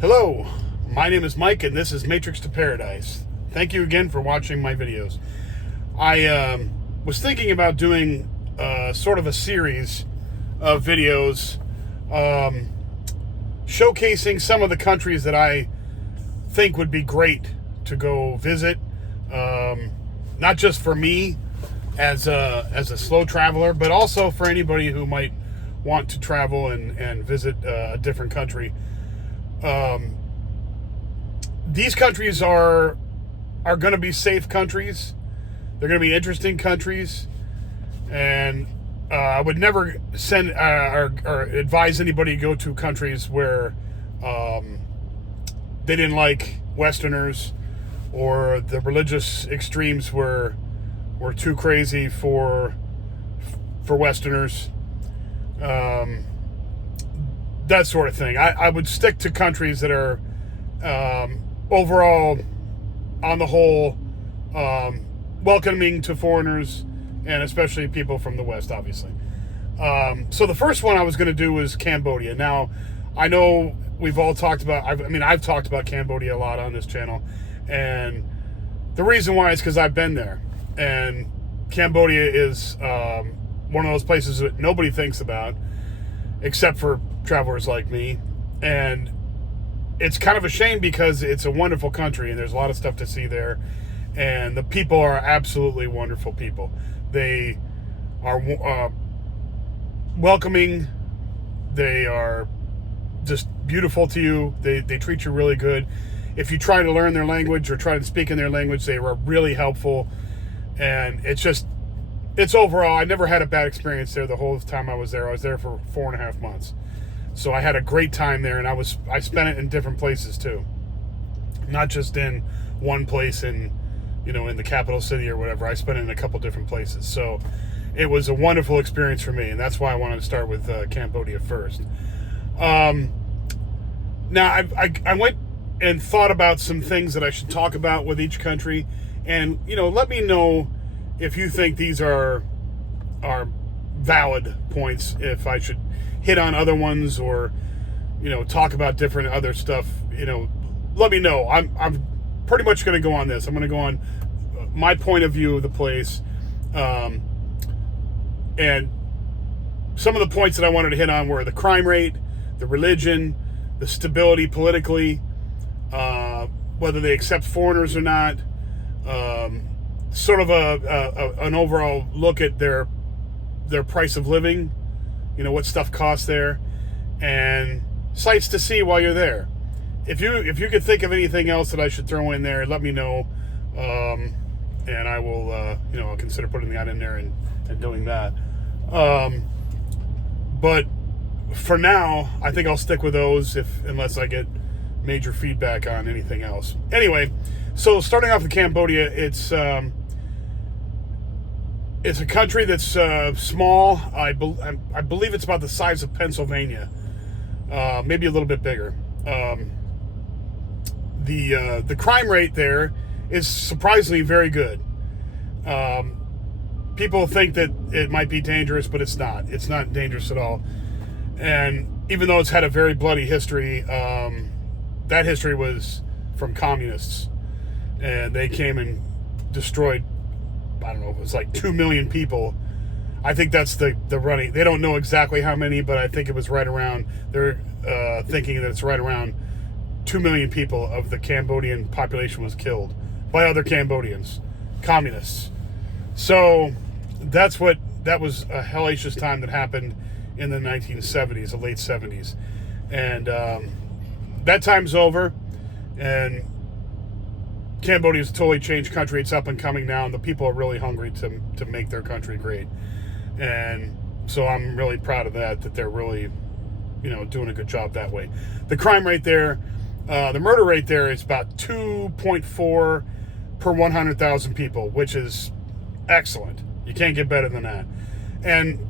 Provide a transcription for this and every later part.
Hello, my name is Mike and this is Matrix to Paradise. Thank you again for watching my videos. I was thinking about doing sort of a series of videos showcasing some of the countries that I think would be great to go visit. Not just for me as a slow traveler, but also for anybody who might want to travel and visit a different country. These countries are going to be safe countries. They're going to be interesting countries, and I would never send or advise anybody to go to countries where they didn't like Westerners, or the religious extremes were too crazy for Westerners. That sort of thing. I would stick to countries that are overall, on the whole, welcoming to foreigners, and especially people from the West, obviously. So the first one I was going to do was Cambodia. Now, I know we've all talked about, I've talked about Cambodia a lot on this channel, and the reason why is because I've been there, and Cambodia is one of those places that nobody thinks about, except for travelers like me. And it's kind of a shame because it's a wonderful country and there's a lot of stuff to see there, and the people are absolutely wonderful people. They are welcoming. They are just beautiful to you. They treat you really good. If you try to learn their language or try to speak in their language, they were really helpful. And it's overall, I never had a bad experience there the whole time I was there. I was there for 4.5 months. So I had a great time there, and I spent it in different places too. Not just in one place in the capital city or whatever. I spent it in a couple different places. So it was a wonderful experience for me, and that's why I wanted to start with Cambodia first. Now, I went and thought about some things that I should talk about with each country, and let me know if you think these are valid points, if I should hit on other ones or talk about different other stuff. Let me know. I'm pretty much going to go on this. I'm going to go on my point of view of the place, and some of the points that I wanted to hit on were the crime rate, the religion, the stability politically, whether they accept foreigners or not, sort of an overall look at their price of living, what stuff costs there, and sights to see while you're there. If you could think of anything else that I should throw in there, let me know, and I will I'll consider putting that in there and doing that. But for now, I think I'll stick with those unless I get major feedback on anything else. Anyway, so starting off with Cambodia, it's a country that's small. I believe it's about the size of Pennsylvania, maybe a little bit bigger. The crime rate there is surprisingly very good. People think that it might be dangerous, but it's not. It's not dangerous at all. And even though it's had a very bloody history, that history was from communists, and they came and destroyed, I don't know, it was like 2 million people. I think that's the running. They don't know exactly how many, but I think it was right around, they're thinking that it's right around 2 million people of the Cambodian population was killed by other Cambodians, communists. So that was a hellacious time that happened in the 1970s, the late 70s. And that time's over, and Cambodia's a totally changed country. It's up and coming now, and the people are really hungry to make their country great. And so I'm really proud of that they're really, doing a good job that way. The crime rate there, the murder rate there is about 2.4 per 100,000 people, which is excellent. You can't get better than that. And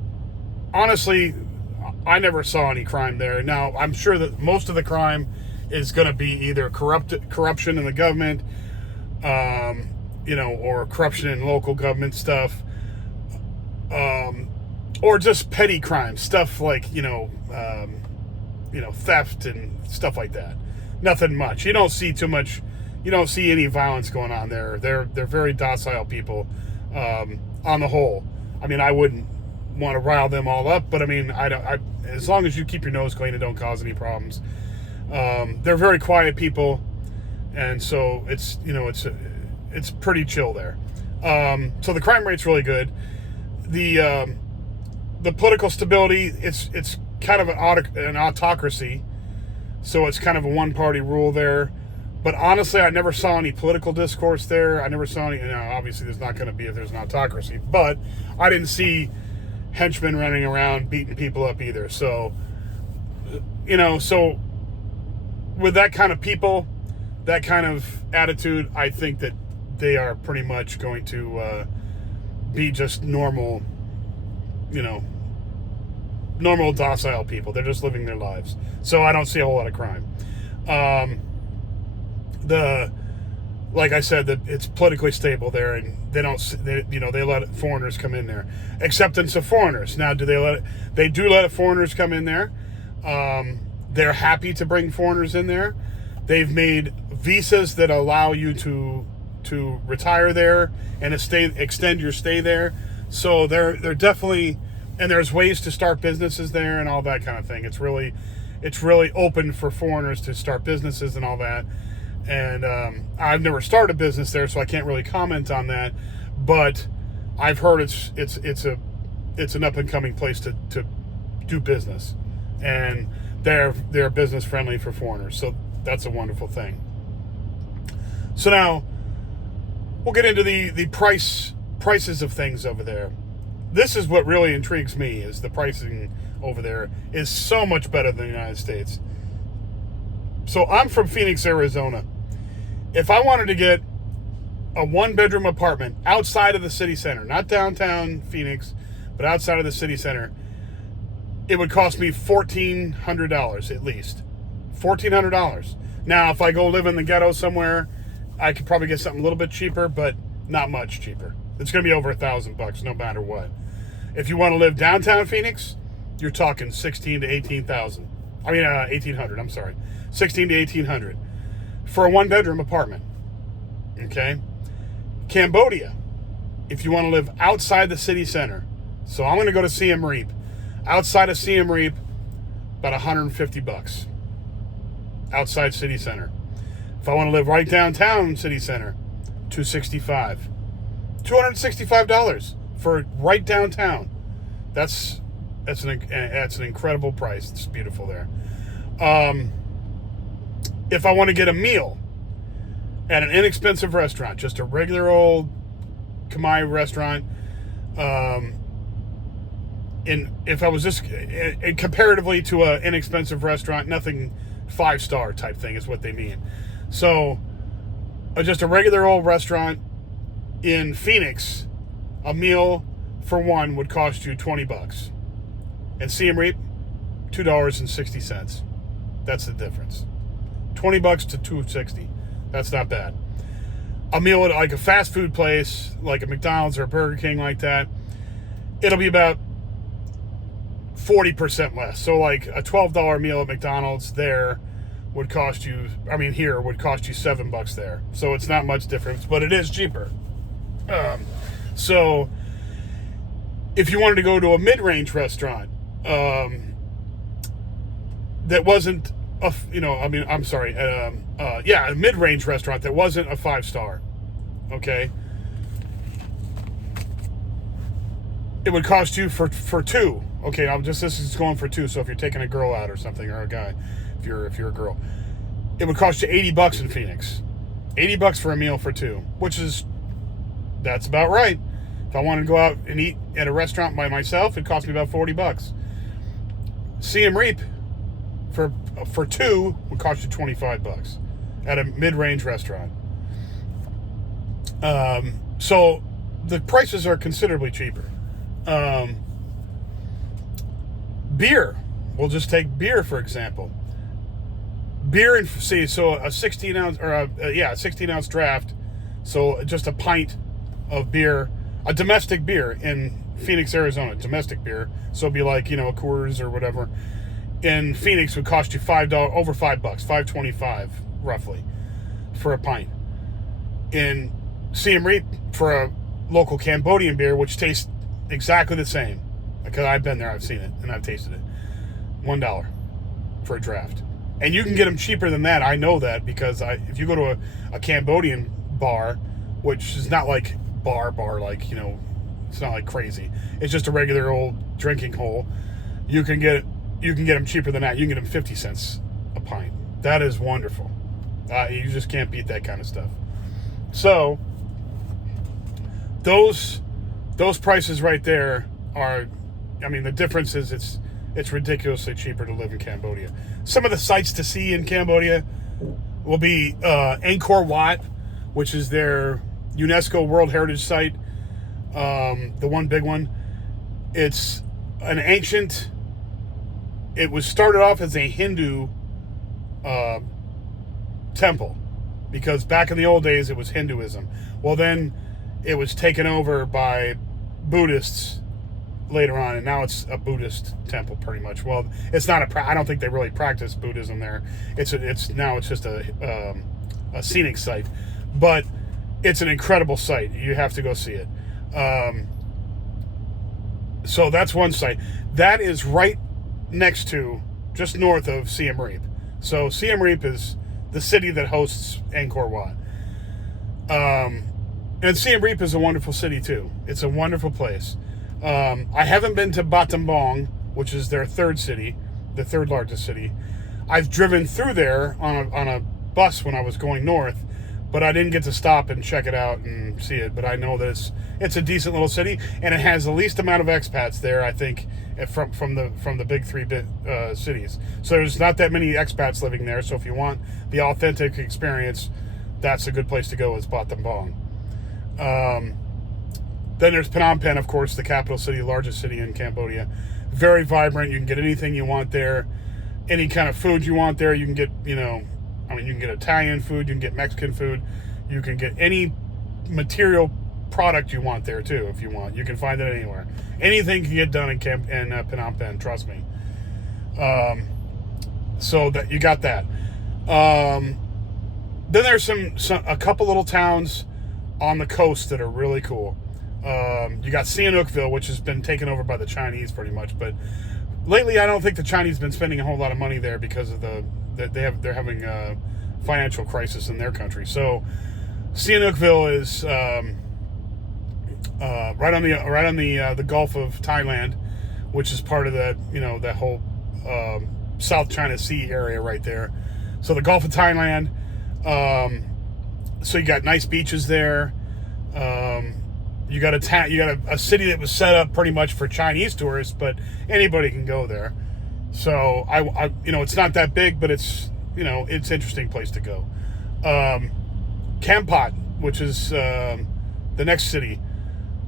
honestly, I never saw any crime there. Now, I'm sure that most of the crime is going to be either corruption in the government, or corruption in local government stuff, or just petty crimes, stuff like, theft and stuff like that. nothing much. You don't see too much. You don't see any violence going on there. They're very docile people, on the whole. I mean, I wouldn't want to rile them all up, but I mean, as long as you keep your nose clean and don't cause any problems, they're very quiet people, and so it's pretty chill there. So the crime rate's really good. The political stability, it's kind of an autocracy, so it's kind of a one-party rule there. But honestly, I never saw any political discourse there. I never saw any. Obviously, there's not going to be if there's an autocracy, but I didn't see henchmen running around beating people up either. So, so with that kind of people, that kind of attitude, I think that they are pretty much going to be just normal, normal docile people. They're just living their lives. So I don't see a whole lot of crime. Like I said, that it's politically stable there, and they let foreigners come in there. Acceptance of foreigners. Now, they do let foreigners come in there. They're happy to bring foreigners in there. They've made visas that allow you to retire there and extend your stay there. So they're definitely, and there's ways to start businesses there and all that kind of thing. It's really open for foreigners to start businesses and all that. And I've never started a business there, so I can't really comment on that. But I've heard it's an up and coming place to do business, and they're business friendly for foreigners. So that's a wonderful thing. So now we'll get into the prices of things over there. This is what really intrigues me, is the pricing over there is so much better than the United States. So I'm from Phoenix, Arizona. If I wanted to get a one-bedroom apartment outside of the city center, not downtown Phoenix, but outside of the city center, it would cost me $1,400 at least. $1,400. Now, if I go live in the ghetto somewhere, I could probably get something a little bit cheaper, but not much cheaper. It's going to be over $1,000 no matter what. If you want to live downtown Phoenix, you're talking $1,600 to $1,800. I'm sorry, $1,600 to $1,800 for a one-bedroom apartment. Okay. Cambodia, if you want to live outside the city center. So I'm going to go to Siem Reap. Outside of Siem Reap, about $150 outside city center. If I want to live right downtown city center, $265 for right downtown. That's an incredible price. It's beautiful there. If I want to get a meal at an inexpensive restaurant, just a regular old Khmer restaurant, if I was just comparatively to an inexpensive restaurant, nothing 5-star type thing is what they mean. So just a regular old restaurant in Phoenix, a meal for one would cost you $20. And Siem Reap, $2.60. That's the difference. $20 to $2.60. That's not bad. A meal at like a fast food place, like a McDonald's or a Burger King like that, it'll be about 40% less. So like a $12 meal at McDonald's there would cost you, here would cost you $7 there. So it's not much difference, but it is cheaper. So if you wanted to go to a mid-range restaurant, that wasn't a mid-range restaurant that wasn't a 5-star, okay, it would cost you for two. Okay, this is going for two. So if you're taking a girl out or something, or a guy, if you're a girl, it would cost you $80 in Phoenix. $80 for a meal for two, that's about right. If I wanted to go out and eat at a restaurant by myself, it cost me about $40. Siem Reap for two would cost you $25 at a mid-range restaurant. So the prices are considerably cheaper. Beer. We'll just take beer for example. Beer a 16 ounce draft. So just a pint of beer, a domestic beer in Phoenix, Arizona, domestic beer. So it'd be like, a Coors or whatever. in Phoenix would cost you $5, over $5, $5.25 roughly for a pint. In Siem Reap, for a local Cambodian beer, which tastes exactly the same, because I've been there, I've seen it, and I've tasted it, $1 for a draft. And you can get them cheaper than that. I know that because if you go to a Cambodian bar, which is not like bar like, you know, it's not like crazy. It's just a regular old drinking hole. You can get them cheaper than that. You can get them 50 cents a pint. That is wonderful. You just can't beat that kind of stuff. So those prices right there are, I mean, the difference is it's ridiculously cheaper to live in Cambodia. Some of the sights to see in Cambodia will be Angkor Wat, which is their UNESCO World Heritage Site, the one big one. It's an ancient, it was started off as a Hindu temple, because back in the old days it was Hinduism. Well, then it was taken over by Buddhists later on, and now it's a Buddhist temple pretty much. Well, it's not I don't think they really practice Buddhism there. It's just a scenic site, but it's an incredible site. You have to go see it. So that's one site that is right next to, just north of Siem Reap. So Siem Reap is the city that hosts Angkor Wat. And Siem Reap is a wonderful city too. It's a wonderful place. I haven't been to Battambang, which is their third city, the third largest city. I've driven through there on a bus when I was going north, but I didn't get to stop and check it out and see it. But I know that it's a decent little city, and it has the least amount of expats there, I think, from the big three cities. So there's not that many expats living there. So if you want the authentic experience, that's a good place to go, is Battambang. Then there's Phnom Penh, of course, the capital city, largest city in Cambodia. Very vibrant. You can get anything you want there. Any kind of food you want there, you can get, you can get Italian food, you can get Mexican food. You can get any material product you want there, too, if you want. You can find it anywhere. Anything can get done in Phnom Penh, trust me. So that you got that. Then there's a couple little towns on the coast that are really cool. You got Sihanoukville, which has been taken over by the Chinese pretty much, but lately I don't think the Chinese have been spending a whole lot of money there because of they're having a financial crisis in their country. So Sihanoukville is right on the Gulf of Thailand, which is part of that whole South China Sea area right there. So the Gulf of Thailand. So you got nice beaches there. You got a city that was set up pretty much for Chinese tourists, but anybody can go there. So I it's not that big, but it's an interesting place to go. Kampot, which is the next city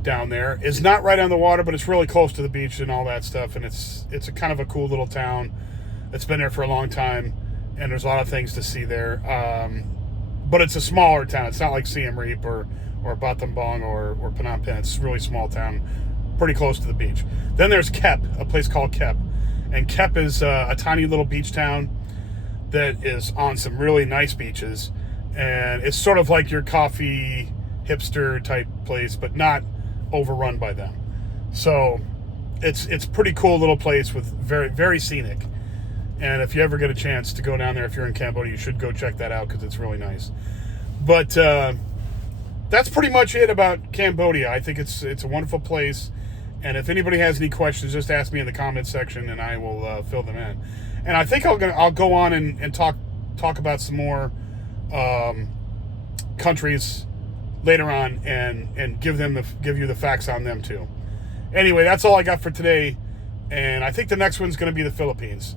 down there, is not right on the water, but it's really close to the beach and all that stuff. And it's a kind of a cool little town that's been there for a long time, and there's a lot of things to see there. But it's a smaller town. It's not like Siem Reap or Battambang or Phnom Penh. It's a really small town, pretty close to the beach. Then there's Kep, a place called Kep. And Kep is a tiny little beach town that is on some really nice beaches. And it's sort of like your coffee hipster type place, but not overrun by them. So it's pretty cool little place with very, very scenic. And if you ever get a chance to go down there, if you're in Cambodia, you should go check that out because it's really nice. But that's pretty much it about Cambodia. I think it's a wonderful place. And if anybody has any questions, just ask me in the comments section, and I will fill them in. And I think I'll go on and talk about some more countries later on and give you the facts on them too. Anyway, that's all I got for today. And I think the next one's going to be the Philippines.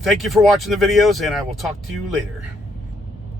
Thank you for watching the videos, and I will talk to you later.